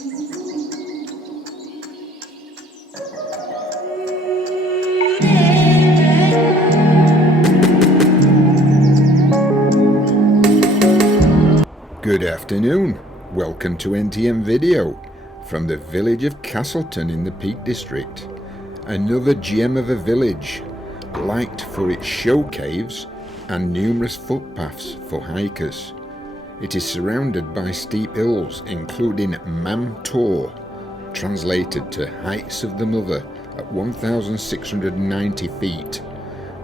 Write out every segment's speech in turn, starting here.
Good afternoon, welcome to NTM Video from the village of Castleton in the Peak District. Another gem of a village, liked for its show caves and numerous footpaths for hikers. It is surrounded by steep hills including Mam Tor, translated to Heights of the Mother at 1,690 feet.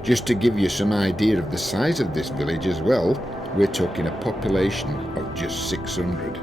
Just to give you some idea of the size of this village as well, we're talking a population of just 600.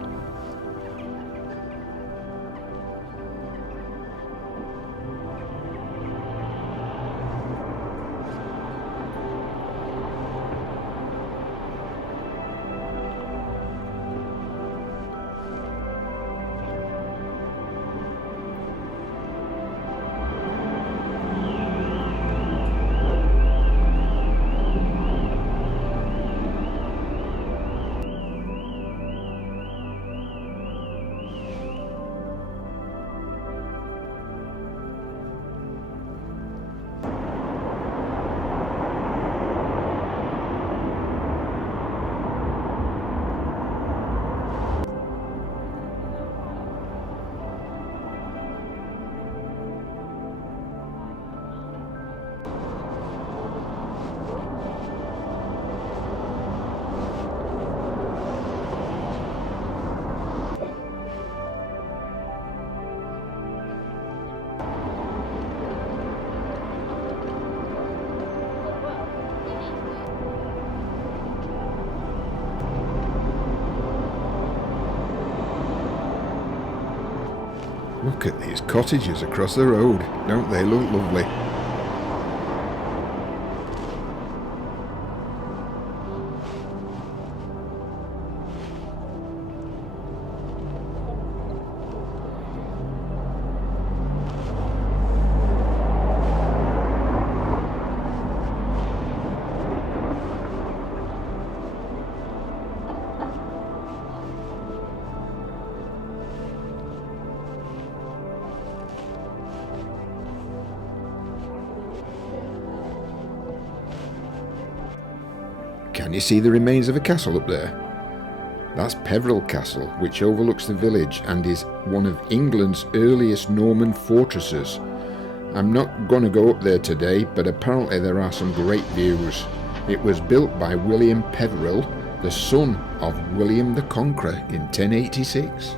Look at these cottages across the road, don't they look lovely? Can you see the remains of a castle up there? That's Peveril Castle, which overlooks the village and is one of England's earliest Norman fortresses. I'm not going to go up there today, but apparently there are some great views. It was built by William Peveril, the son of William the Conqueror in 1086.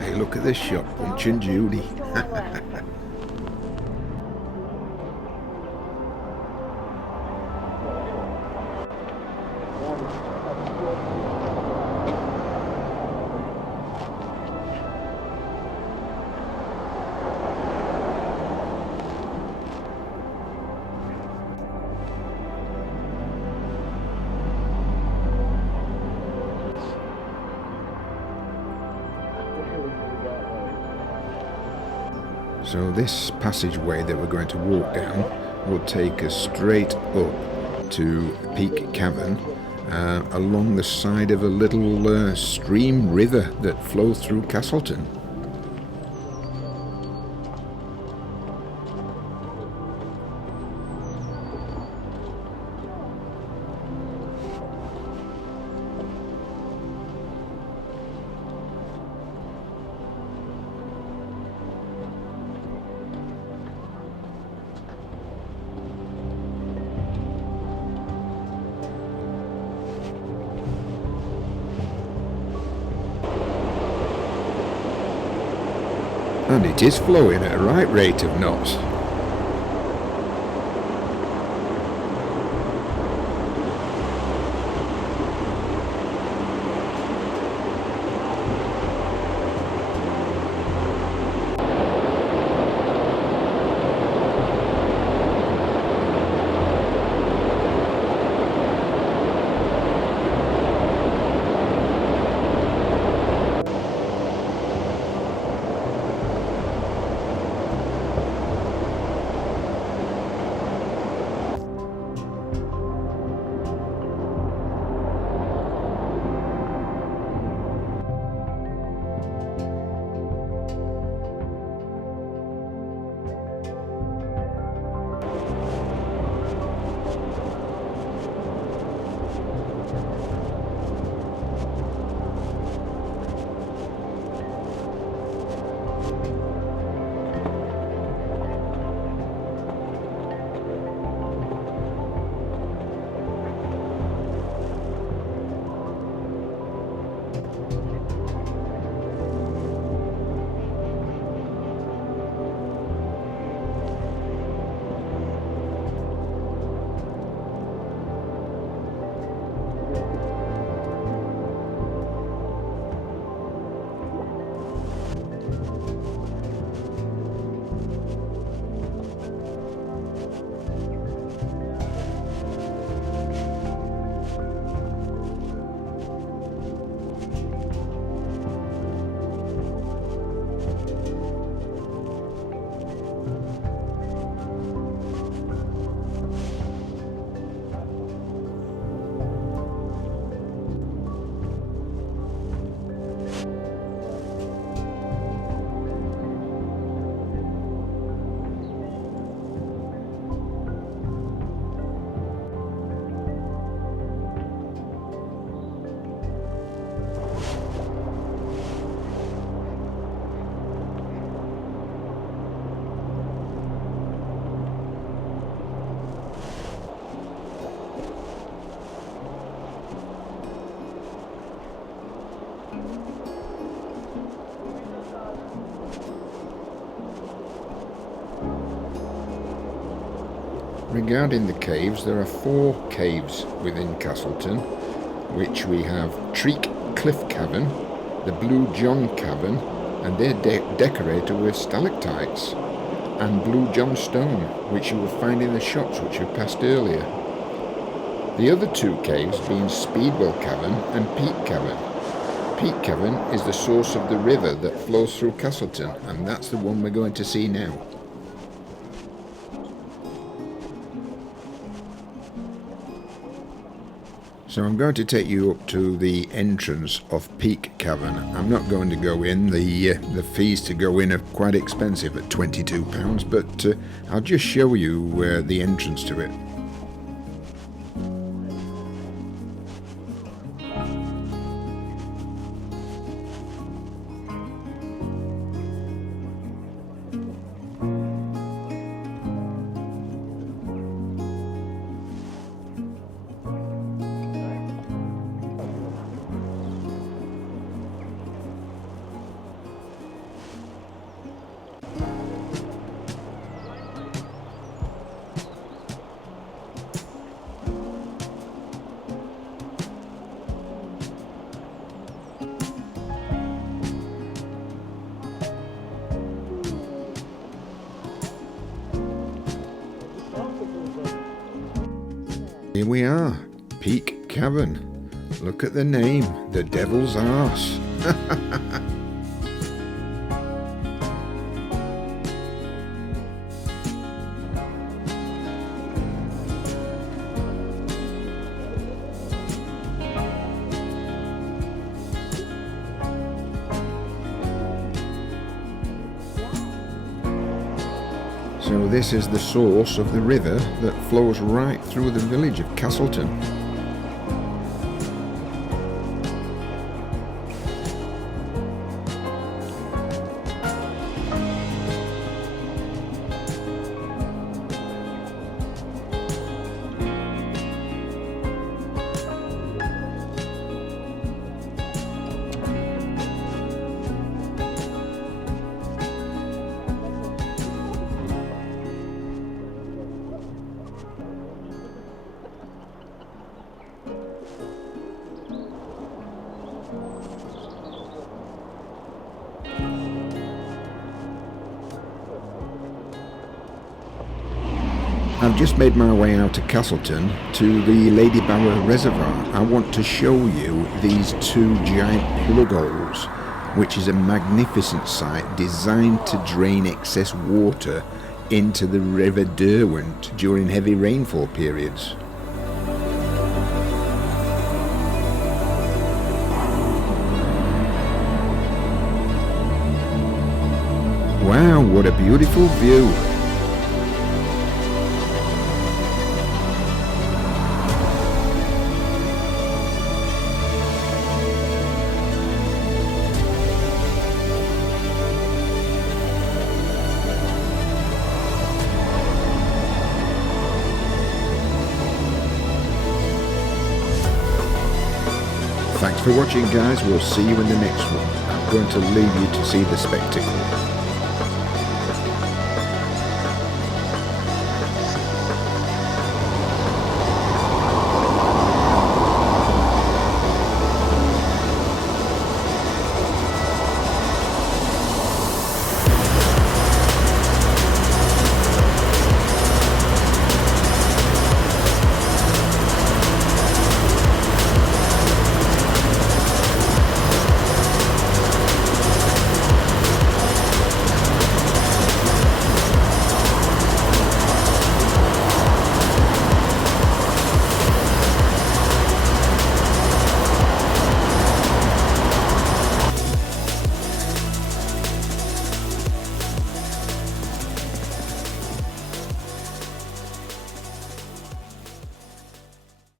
Hey, look at this shop, Punch and Judy. So this passageway that we're going to walk down will take us straight up to Peak Cavern, along the side of a little stream river that flows through Castleton. And it is flowing at a right rate of knots. Regarding the caves, there are 4 caves within Castleton, which we have Treak Cliff Cavern, the Blue John Cavern, and they're decorated with stalactites, and Blue John Stone, which you will find in the shops which we passed earlier. The other 2 caves being Speedwell Cavern and Peak Cavern. Peak Cavern is the source of the river that flows through Castleton, and that's the one we're going to see now. So I'm going to take you up to the entrance of Peak Cavern. I'm not going to go in. The fees to go in are quite expensive at £22, but I'll just show you the entrance to it. Here we are, Peak Cavern. Look at the name, the Devil's Arse. So this is the source of the river that flows right through the village of Castleton. I've just made my way out of Castleton to the Lady Barrow Reservoir. I want to show you these two giant plug holes, which is a magnificent site designed to drain excess water into the River Derwent during heavy rainfall periods. Wow, what a beautiful view! Thanks for watching, guys. We'll see you in the next one. I'm going to leave you to see the spectacle.